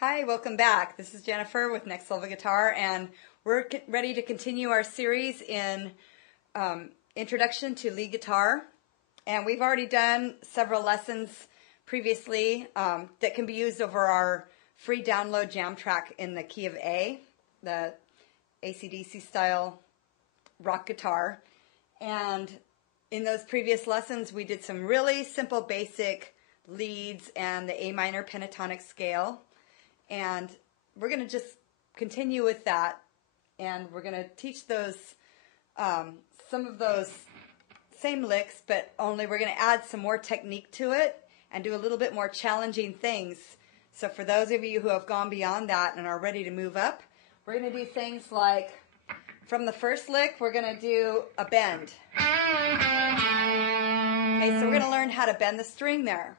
Hi, welcome back. This is Jennifer with Next Level Guitar, and we're ready to continue our series in Introduction to Lead Guitar. And we've already done several lessons previously that can be used over our free download jam track in the key of A, the AC/DC style rock guitar. And in those previous lessons, we did some really simple basic leads and the A minor pentatonic scale. And we're going to just continue with that, and we're going to teach those some of those same licks, but only we're going to add some more technique to it and do a little bit more challenging things. So for those of you who have gone beyond that and are ready to move up, we're going to do things like, from the first lick, we're going to do a bend. Okay, so we're going to learn how to bend the string there.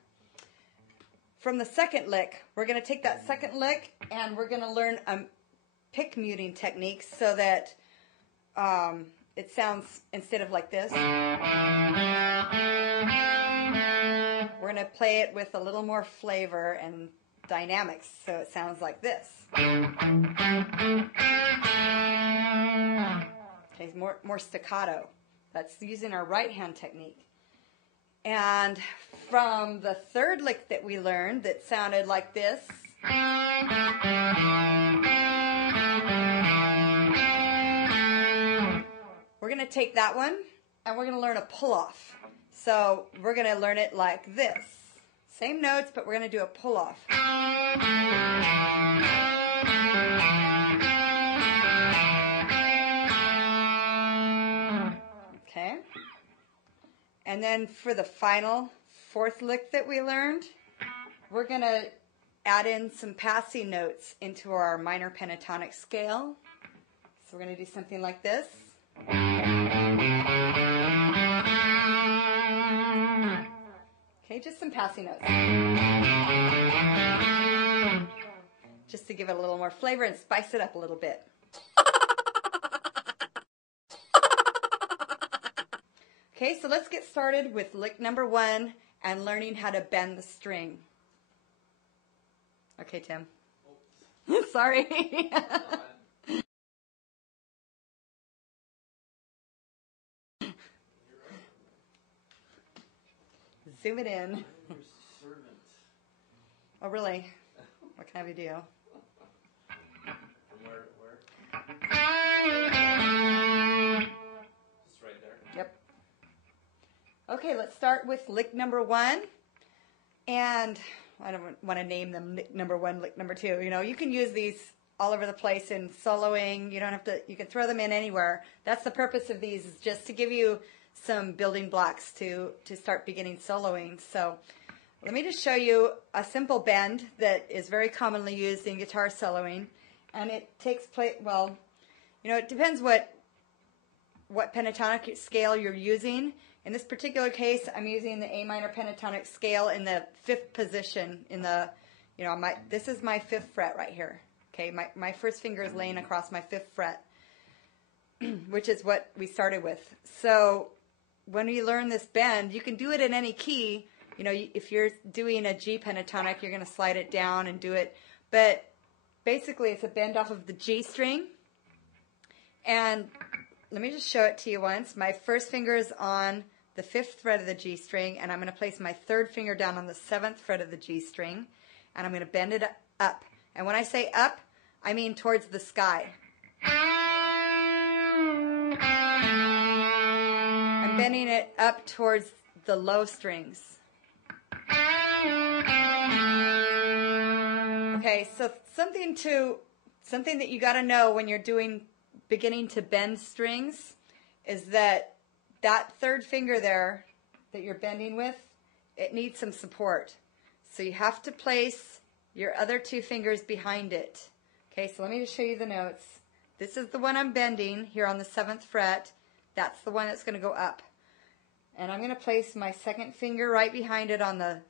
From the second lick, we're going to take that second lick and we're going to learn a pick muting technique so that it sounds, instead of like this, we're going to play it with a little more flavor and dynamics so it sounds like this. Okay, more staccato. That's using our right hand technique. And from the third lick that we learned that sounded like this, we're going to take that one and we're going to learn a pull-off. So we're going to learn it like this. Same notes, but we're going to do a pull-off. Okay. And then for the final fourth lick that we learned, we're going to add in some passing notes into our minor pentatonic scale. So we're going to do something like this. Okay, just some passing notes. Just to give it a little more flavor and spice it up a little bit. Okay, so let's get started with lick number 1 and learning how to bend the string. Okay, Tim. Sorry. Zoom it in. Oh, really? What can I have you do? Where? Just right there. Yep. Okay, let's start with lick number 1. And I don't want to name them lick number 1, lick number 2. You know, you can use these all over the place in soloing. You don't have to, you can throw them in anywhere. That's the purpose of these, is just to give you some building blocks to start beginning soloing. So let me just show you a simple bend that is very commonly used in guitar soloing. And it takes place, well, you know, it depends what pentatonic scale you're using. In this particular case, I'm using the A minor pentatonic scale in the 5th position in the, you know, this is my 5th fret right here. Okay, my first finger is laying across my 5th fret, which is what we started with. So when you learn this bend, you can do it in any key. You know, if you're doing a G pentatonic, you're going to slide it down and do it. But basically, it's a bend off of the G string. And let me just show it to you once. My first finger is on the 5th fret of the G string, and I'm going to place my 3rd finger down on the 7th fret of the G string, and I'm going to bend it up. And when I say up, I mean towards the sky. I'm bending it up towards the low strings. Okay, so something that you got to know when you're beginning to bend strings is that 3rd finger there that you're bending with, it needs some support. So you have to place your other 2 fingers behind it. Okay, so let me just show you the notes. This is the one I'm bending here on the 7th fret. That's the one that's going to go up. And I'm going to place my 2nd finger right behind it on the,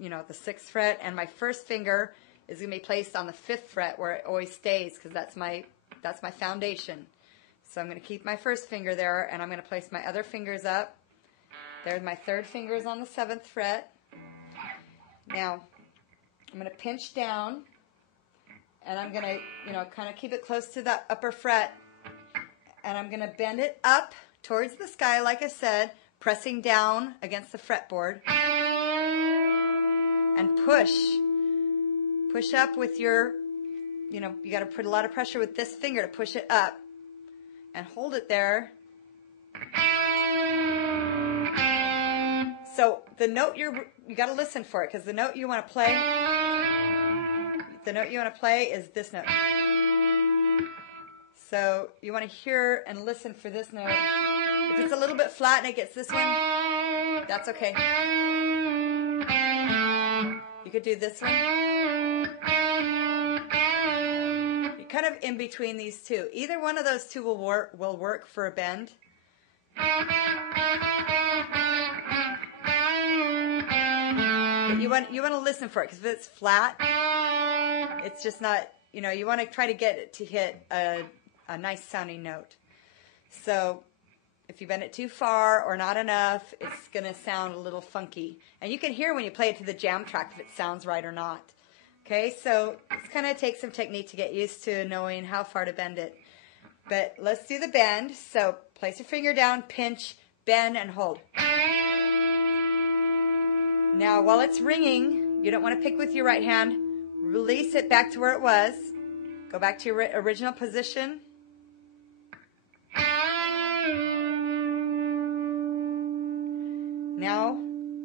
you know, the 6th fret, and my 1st finger is going to be placed on the 5th fret where it always stays, because that's my foundation. So I'm going to keep my 1st finger there, and I'm going to place my other fingers up. There's my 3rd fingers on the 7th fret. Now, I'm going to pinch down And I'm going to, kind of keep it close to that upper fret. And I'm going to bend it up towards the sky, like I said, pressing down against the fretboard. And push. Push up with your, you got to put a lot of pressure with this finger to push it up. And hold it there. So the note you got to listen for it, because the note you want to play, is this note. So you want to hear and listen for this note. If it's a little bit flat and it gets this one, that's okay. You could do this one. You're kind of in between these two. Either one of those two will work for a bend. But you want to listen for it, because if it's flat, it's just not, you want to try to get it to hit a nice sounding note. So if you bend it too far or not enough, it's going to sound a little funky. And you can hear when you play it to the jam track if it sounds right or not. Okay, so it's going to take some technique to get used to knowing how far to bend it. But let's do the bend. So place your finger down, pinch, bend, and hold. Now, while it's ringing, you don't want to pick with your right hand. Release it back to where it was. Go back to your original position.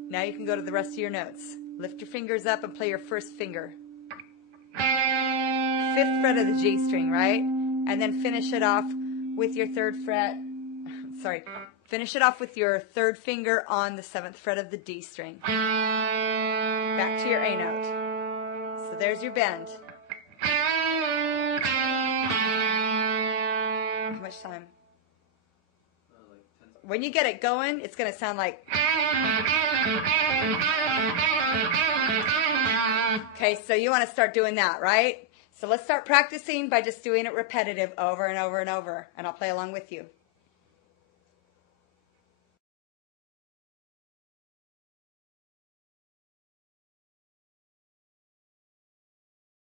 Now you can go to the rest of your notes. Lift your fingers up and play your first finger. 5th fret of the G string, right? And then finish it off with your 3rd fret. Finish it off with your 3rd finger on the 7th fret of the D string. Back to your A note. So there's your bend. How much time? When you get it going, it's going to sound like... Okay, so you want to start doing that, right? So let's start practicing by just doing it repetitive over and over and over. And I'll play along with you.